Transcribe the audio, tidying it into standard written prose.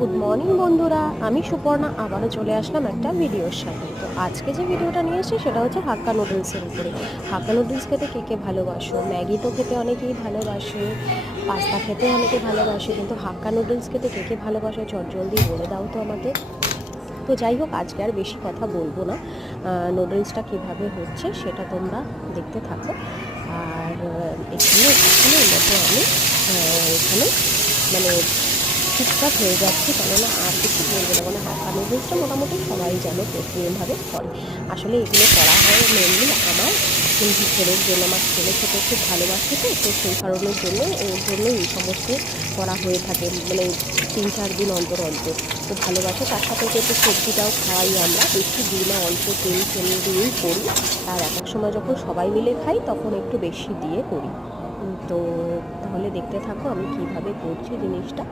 Good morning বন্ধুরা, আমি সুপর্ণা আবারও চলে আসলাম একটা ভিডিওর সাথে। তো আজকে যে ভিডিওটা নিয়ে এসেছি সেটা হচ্ছে হাক্কা নুডলসের উপরে। হাক্কা নুডলস খেতে কে কে ভালোবাসো? ম্যাগি তো খেতে অনেকেই ভালোবাসে, পাস্তা খেতে অনেকে ভালোবাসে, কিন্তু হাক্কা নুডলস খেতে কে কে ভালোবাসে চটজলদি বলে দাও তো আমাকে। তো যাই হোক, আজকে আর বেশি কথা বলবো না। নুডলসটা কীভাবে হচ্ছে সেটা তোমরা দেখতে থাকো। আর এখানে মতো আমি এখানে মানে ঠিকঠাক হয়ে যাচ্ছে, কেননা আর কিছু বলবো না। মানে হাক্কা নুডলসটা মোটামুটি সবাই জানে প্রতিদিনভাবে করে। আসলে এগুলো করা হয় মেনলি আমার ছেলের জন্য। আমার ছেলে খেতে খুব ভালোবাসে, তো সেই কারণের জন্যই এই সমস্ত করা হয়ে থাকে, মানে 3-4 দিন অন্তর অন্তর। তো ভালোবাসে, তার সাথে একটু সবজিটাও খাওয়াই আমরা, বেশি দিই না, অল্প তেল দিয়েই করি। আর এক এক সময় যখন সবাই মিলে খাই তখন একটু বেশি দিয়ে করি। তো তাহলে দেখতে থাকো আমি কিভাবে করছি জিনিসটা।